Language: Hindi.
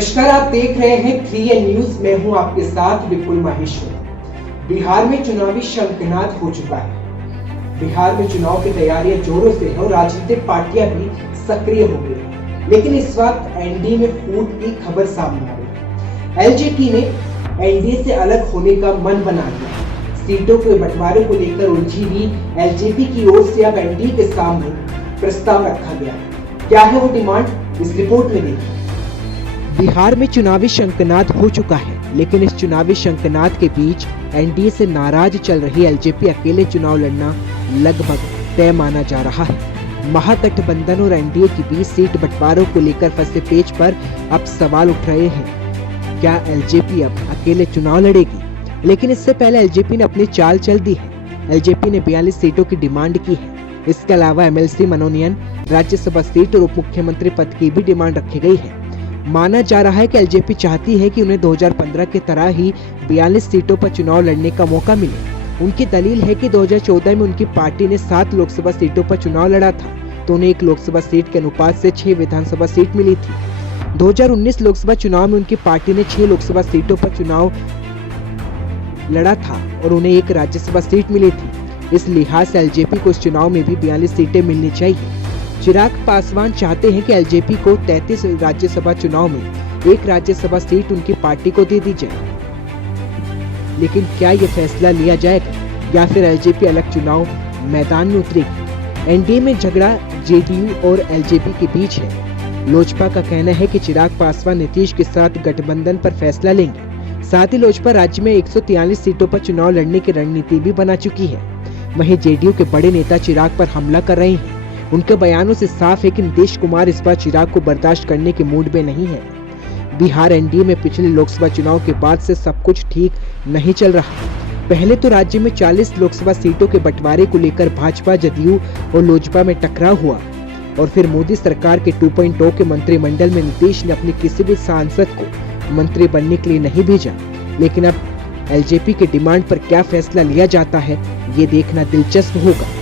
नमस्कार, आप देख रहे हैं 3N न्यूज। मैं हूं आपके साथ विपुल माहेश्वर। बिहार में चुनावी शंखनाद हो चुका है। बिहार में चुनाव की तैयारियां जोरों से हैं और राजनीतिक पार्टियां भी सक्रिय हो गई हैं। लेकिन इस वक्त एनडीए में फूट की खबर सामने आ रही है। एलजेपी ने एनडीए से अलग होने का मन बना लिया है। सीटों के बंटवारे को लेकर उलझी हुई एलजेपी की ओर से अब एनडीए के सामने प्रस्ताव रखा गया है। क्या है वो डिमांड, इस रिपोर्ट में देखिए। बिहार में चुनावी शंखनाद हो चुका है, लेकिन इस चुनावी शंखनाद के बीच एनडीए से नाराज चल रही एलजेपी अकेले चुनाव लड़ना लगभग तय माना जा रहा है। महागठबंधन और एनडीए के बीच सीट बंटवारों को लेकर फंसे पेच पर अब सवाल उठ रहे हैं। क्या एलजेपी अब अकेले चुनाव लड़ेगी? लेकिन इससे पहले एलजेपी ने अपनी चाल चल दी है। एलजेपी ने 42 सीटों की डिमांड की है। इसके अलावा एमएलसी मनोनयन, राज्यसभा सीट और उप मुख्यमंत्री पद की भी डिमांड रखी गई है। माना जा रहा है कि एलजेपी चाहती है कि उन्हें 2015 की तरह ही 42 सीटों पर चुनाव लड़ने का मौका मिले। उनकी दलील है कि 2014 में उनकी पार्टी ने 7 लोकसभा सीटों पर चुनाव लड़ा था, तो उन्हें 1 लोकसभा सीट के अनुपात से 6 विधानसभा सीट मिली थी। 2019 लोकसभा चुनाव में उनकी पार्टी ने 6 लोकसभा सीटों पर चुनाव लड़ा था और उन्हें 1 राज्यसभा सीट मिली थी। इस लिहाज से एलजेपी को इस चुनाव में भी 42 सीटें मिलनी चाहिए। चिराग पासवान चाहते हैं कि एलजेपी को 33 राज्यसभा चुनाव में 1 राज्यसभा सीट उनकी पार्टी को दे दी जाए। लेकिन क्या ये फैसला लिया जाएगा या फिर एलजेपी अलग चुनाव मैदान में उतरेगी? एनडीए में झगड़ा जेडीयू और एलजेपी के बीच है। लोजपा का कहना है कि चिराग पासवान नीतीश के साथ गठबंधन पर फैसला लेंगे। साथ ही लोजपा राज्य में 143 सीटों पर चुनाव लड़ने की रणनीति भी बना चुकी है। वहीं जेडीयू के बड़े नेता चिराग पर हमला कर रहे हैं। उनके बयानों से साफ है कि नीतीश कुमार इस बार चिराग को बर्दाश्त करने के मूड में नहीं है। बिहार एनडीए में पिछले लोकसभा चुनाव के बाद से सब कुछ ठीक नहीं चल रहा। पहले तो राज्य में 40 लोकसभा सीटों के बंटवारे को लेकर भाजपा, जदयू और लोजपा में टकराव हुआ और फिर मोदी सरकार के 2.0 के मंत्रिमंडल में नीतीश ने अपने किसी भी सांसद को मंत्री बनने के लिए नहीं भेजा। लेकिन अब एलजेपी के डिमांड पर क्या फैसला लिया जाता है, ये देखना दिलचस्प होगा।